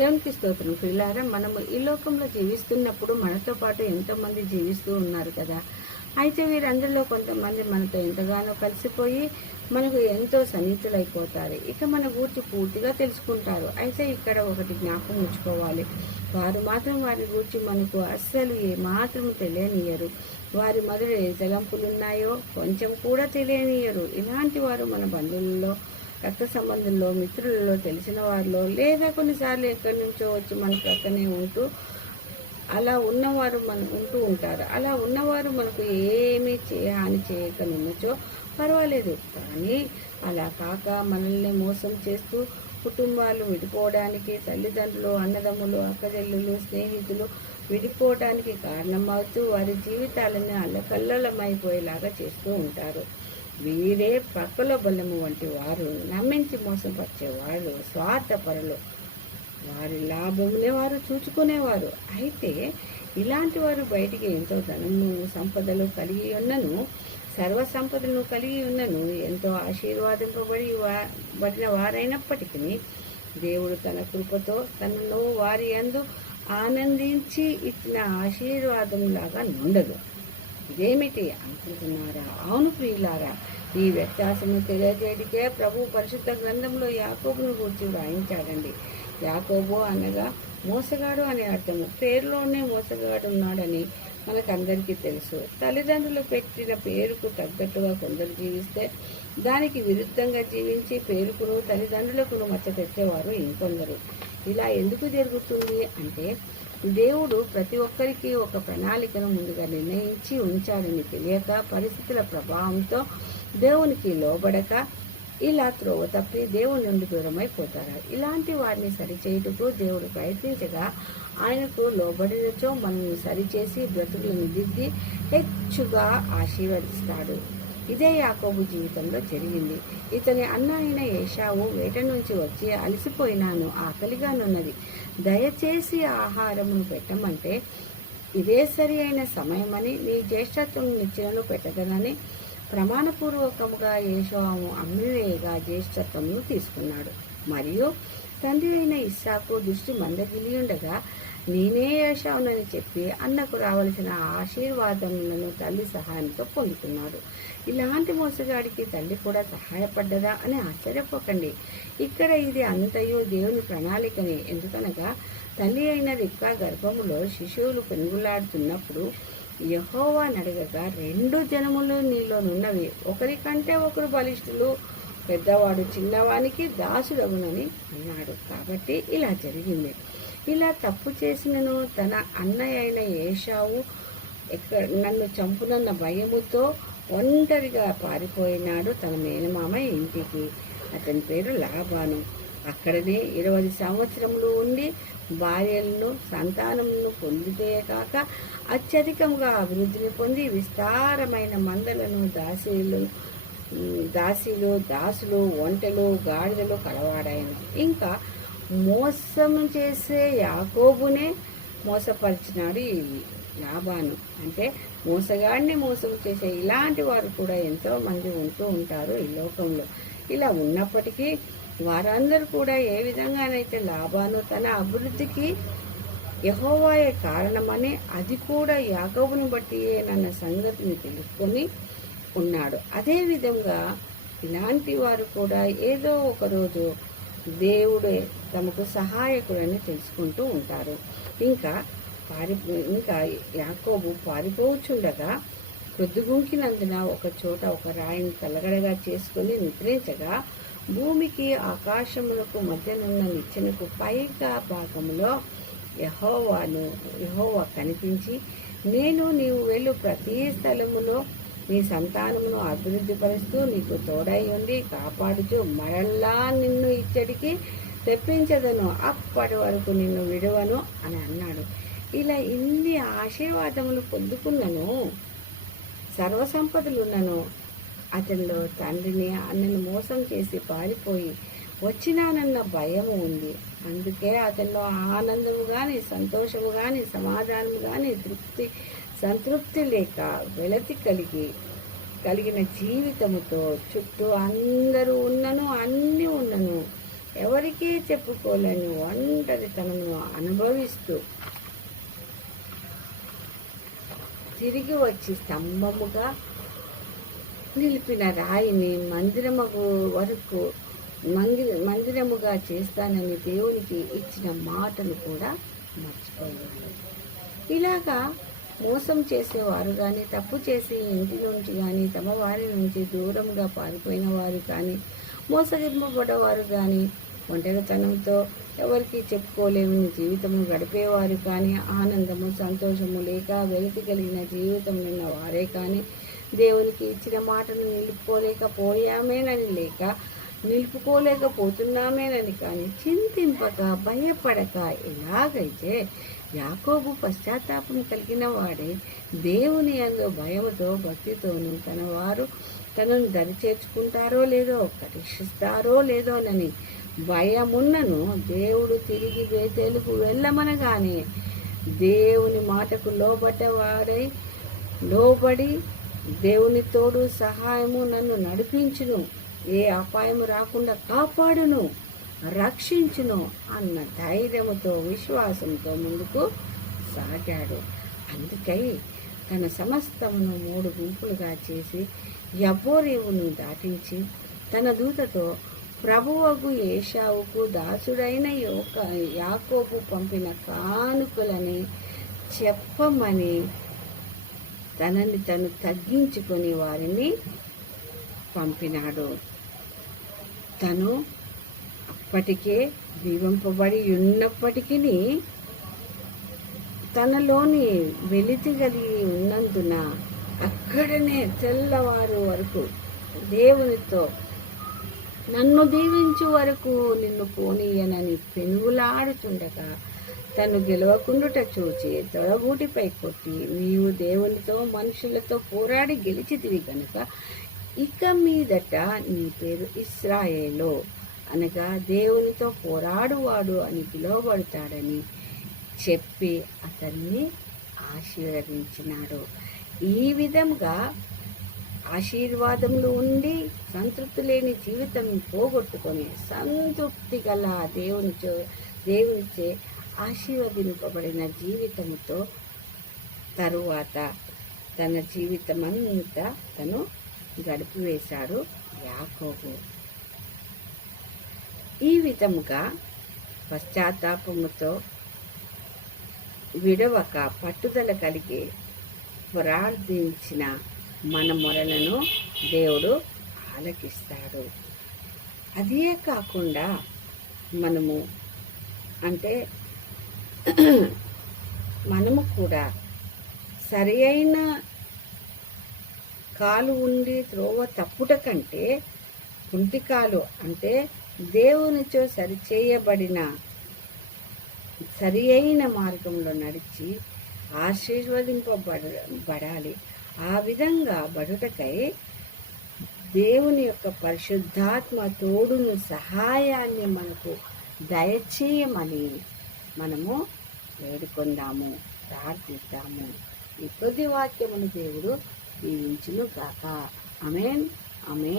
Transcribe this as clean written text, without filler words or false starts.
దేవునికి స్తోత్రం. ప్రియులారా, మనము ఈ లోకంలో జీవిస్తున్నప్పుడు మనతో పాటు ఎంతోమంది జీవిస్తూ ఉన్నారు కదా. అయితే వీరందరిలో కొంతమంది మనతో ఎంతగానో కలిసిపోయి మనకు ఎంతో సన్నిహితులైపోతారు. ఇక మన గూర్చి పూర్తిగా తెలుసుకుంటారు. అయితే ఇక్కడ ఒకటి జ్ఞాపకం ఉంచుకోవాలి. వారు మాత్రం వారి గూర్చి మనకు అస్సలు ఏమాత్రం తెలియనియరు. వారి మొదలు ఏ తలంపులున్నాయో కొంచెం కూడా తెలియనియరు. ఇలాంటి వారు మన బంధువులలో, రక్త సంబంధంలో, మిత్రులలో, తెలిసిన వారిలో, లేదా కొన్నిసార్లు ఎక్కడి నుంచో వచ్చి మన ప్రక్కనే ఉంటూ అలా ఉన్నవారు ఉంటూ ఉంటారు. అలా ఉన్నవారు మనకు ఏమీ హాని చేయకనున్నచో పర్వాలేదు. కానీ అలా కాక మనల్ని మోసం చేస్తూ కుటుంబాలు విడిపోవడానికి, తల్లిదండ్రులు, అన్నదమ్ములు, అక్కచెల్లులు, స్నేహితులు విడిపోవడానికి కారణమవుతూ వారి జీవితాలను అల్లకల్లలమైపోయేలాగా చేస్తూ ఉంటారు. వీరే పక్కలో బలము వంటి వారు, నమ్మించి మోసపరిచేవారు, స్వార్థపరులు. వారి లాభమునే వారు చూచుకునేవారు. అయితే ఇలాంటి వారు బయటికి ఎంతో ధనము, సంపదలు కలిగి ఉన్నను, సర్వ సంపదలను కలిగి ఉన్నను, ఎంతో ఆశీర్వాదింపబడిన వారైనప్పటికీ దేవుడు తన కృపతో తనను వారి యందు ఆనందించి ఇచ్చిన ఆశీర్వాదంలాగా నుండదు. ఇదేమిటి అనుకుంటున్నారా? అవును ప్రియులారా, ఈ వ్యత్యాసము తెలియజేయడికే ప్రభు పరిశుద్ధ గ్రంథంలో యాకోబును గురించి వ్రాయించాడండి. యాకోబు అనగా మోసగాడు అనే అర్థము. పేరులోనే మోసగాడు ఉన్నాడని మనకందరికీ తెలుసు. తల్లిదండ్రులు పెట్టిన పేరుకు తగ్గట్టుగా కొందరు జీవిస్తే దానికి విరుద్ధంగా జీవించి పేరుకును తల్లిదండ్రులకును మచ్చ తెచ్చేవారు ఇంకొందరు. ఇలా ఎందుకు జరుగుతుంది అంటే, దేవుడు ప్రతి ఒక్కరికి ఒక ప్రణాళికను ముందుగా నిర్ణయించి ఉంచాడని తెలియక, పరిస్థితుల ప్రభావంతో దేవునికి లోబడక ఇలా త్రోవ తప్పి దేవుని నుండి దూరమైపోతారు. ఇలాంటి వారిని సరిచేయుటకు దేవుడు ప్రయత్నించగా ఆయనకు లోబడినచో మనల్ని సరిచేసి బ్రతుకులను దిద్ది హెచ్చుగా ఆశీర్వదిస్తాడు. ఇదే యాకోబు జీవితంలో జరిగింది. ఇతని అన్న అయిన ఏశావు వేట నుంచి వచ్చి అలసిపోయినాను, ఆకలిగానున్నది, దయచేసి ఆహారమును పెట్టమంటే, ఇదే సరి అయిన సమయమని, నీ జ్యేష్ఠత్వం నిచ్చెనను పెట్టదనని ప్రమాణపూర్వకముగా ఏశావు అమ్మివేయగా జ్యేష్ఠత్వమును తీసుకున్నాడు. మరియు తండ్రి అయిన ఇస్సాకు దృష్టి మందగిలియుండగా, నేనే ఏశావునని చెప్పి అన్నకు రావలసిన ఆశీర్వాదములను తల్లి సహాయంతో పొందుతున్నాడు. ఇలాంటి మోసగాడికి తల్లి కూడా సహాయపడ్డదా అని ఆశ్చర్యపోకండి. ఇక్కడ ఇది అంతయు దేవుని ప్రణాళికని. ఎందుకనగా తల్లి అయిన రిబ్కా గర్భములో శిశువులు పెనుగులాడుతున్నప్పుడు యెహోవా నడగగా, 2 జనములు నీలోనున్నవి, ఒకరికంటే ఒకరు బలిష్ఠులు, పెద్దవాడు చిన్నవానికి దాసుడగునని అన్నాడు. కాబట్టి ఇలా జరిగింది. ఇలా తప్పు చేసినను తన అన్నయ్య అయిన ఏశావు నన్ను చంపునన్న భయముతో ఒంటరిగా పారిపోయినాడు తన మేనమామ ఇంటికి. అతని పేరు లాబాను. అక్కడనే 20 సంవత్సరములు ఉండి భార్యలను, సంతానమును పొందితే కాక అత్యధికంగా అభివృద్ధిని పొంది విస్తారమైన మందలను, దాసులు, ఒంటెలు, గాడిదలు కలవాడాయను. ఇంకా మోసం చేసే యాకోబునే మోసపరిచినాడు ఈ లాబాను. అంటే మోసగాడిని మోసం చేసే ఇలాంటి వారు కూడా ఎంతో మంది ఉంటూ ఉంటారు ఈ లోకంలో. ఇలా ఉన్నప్పటికీ వారందరూ కూడా ఏ విధంగానైతే లాబాను తన అభివృద్ధికి యెహోవాయే కారణమని, అది కూడా యాకోబుని బట్టియేనన్న సంగతిని తెలుసుకొని ఉన్నాడు. అదేవిధంగా ఇలాంటి వారు కూడా ఏదో ఒకరోజు దేవుడే తమకు సహాయకుడని తెలుసుకుంటూ ఉంటారు. ఇంకా యాకోబు పారిపోవచ్చుండగా పొద్దుగుంకినందున ఒక చోట ఒక రాయిని తలగడగా చేసుకుని నిద్రించగా, భూమికి ఆకాశములకు మధ్యనున్న నిచ్చెనకు పైగా భాగంలో యెహోవా కనిపించి, నేను నీవు వెళ్ళు ప్రతి స్థలములో నీ సంతానమును అభివృద్ధిపరుస్తూ నీకు తోడై ఉండి కాపాడుచు మరలా నిన్ను ఇచ్చడికి తెప్పించదను, అప్పటి వరకు నిన్ను విడవను అని అన్నాడు. ఇలా ఇన్ని ఆశీర్వాదములు పొందుకున్నను, సర్వసంపదలున్నను, అతనిలో తండ్రిని, అన్నను మోసం చేసి పారిపోయి వచ్చినానన్న భయము ఉంది. అందుకే అతనిలో ఆనందము కానీ, సంతోషము కానీ, సమాధానము కానీ, సంతృప్తి లేక వెలతి కలిగిన జీవితముతో చుట్టూ అందరూ ఉన్నను, అన్నీ ఉన్నను, ఎవరికీ చెప్పుకోలేని ఒంటరితనమును అనుభవిస్తూ తిరిగి వచ్చి స్తంభముగా నిలిపిన రాయిని మందిరముగా చేస్తానని దేవునికి ఇచ్చిన మాటను కూడా మర్చిపోయాడు. ఇలాగా మోసం చేసేవారు కానీ, తప్పు చేసి ఇంటి నుంచి కానీ, తమ వారి నుంచి దూరంగా పారిపోయిన వారు కానీ, మోసగింపబడేవారు కానీ, ఒంటరితనంతో ఎవరికి చెప్పుకోలేని జీవితము గడిపేవారు కానీ, ఆనందము సంతోషము లేక వెలితి కలిగిన జీవితం ఉన్న వారే కానీ, దేవునికి ఇచ్చిన మాటను నిలుపుకోలేకపోతున్నామేనని కానీ చింతింపక భయపడక ఎలాగైతే యాకోబు పశ్చాత్తాపం కలిగిన వాడే దేవుని యందు భయముతో భక్తితోనూ తన వారు తనను దరిచేర్చుకుంటారో లేదో పరీక్షిస్తారో లేదోనని భయమున్నను దేవుడు తిరిగి బేతేలుకు వెళ్ళమనగానే దేవుని మాటకు లోబడి దేవుని తోడు సహాయము నన్ను నడిపించును, ఏ అపాయము రాకుండా కాపాడును, రక్షించును అన్న ధైర్యముతో విశ్వాసంతో ముందుకు సాగాడు. అందుకై తన సమస్తమును 3 గుంపులుగా చేసి యబ్బోరీమును దాటించి తన దూతతో ప్రభువగు ఏశావుకు దాసుడైన యాకోబు పంపిన కానుకలని చెప్పమని తనని తను తగ్గించుకొని వారిని పంపినాడు. తను అప్పటికే దీవింపబడి ఉన్నప్పటికీ తనలోని వెలితి కలిగి ఉన్నందున అక్కడనే తెల్లవారు వరకు దేవునితో నన్ను దీవించు వరకు నిన్ను పోనీయనని పెనుగులాడుతుండగా తను గెలవకుండుట చూచి తొడగూటిపై కొట్టి, నీవు దేవునితో మనుషులతో పోరాడి గెలిచితివి కనుక ఇక మీదట నీ పేరు ఇశ్రాయేలు అనగా దేవునితో పోరాడువాడు అని పిలువబడతాడని చెప్పి అతన్ని ఆశీర్వదించినాడు. ఈ విధంగా ఆశీర్వాదములు ఉండి సంతృప్తి లేని జీవితం పోగొట్టుకొని సంతృప్తి గల దేవునిచే ఆశీర్వదింపబడిన జీవితంతో తరువాత తన జీవితమంతా తను గడిపివేశాడు యాకోబు. ఈ విధముగా పశ్చాత్తాపముతో విడవక పట్టుదల కలిగి ప్రార్థించిన మన మొరలను దేవుడు ఆలకిస్తాడు. అదే కాకుండా మనము కూడా సరి అయిన కాలు ఉండి త్రోవ తప్పుట కంటే కుంటికాలు అంటే దేవునితో సరిచేయబడిన సరి అయిన మార్గంలో నడిచి ఆశీర్వదింపబడాలి. ఆ విధంగా బడుటకై దేవుని యొక్క పరిశుద్ధాత్మ తోడును సహాయాన్ని మనకు దయచేయమని మనము వేడుకొందాము, ప్రార్థిద్దాము. ఈ కొద్ది వాక్యమును దేవుడు దీవించును గాక. ఆమేన్. ఆమేన్.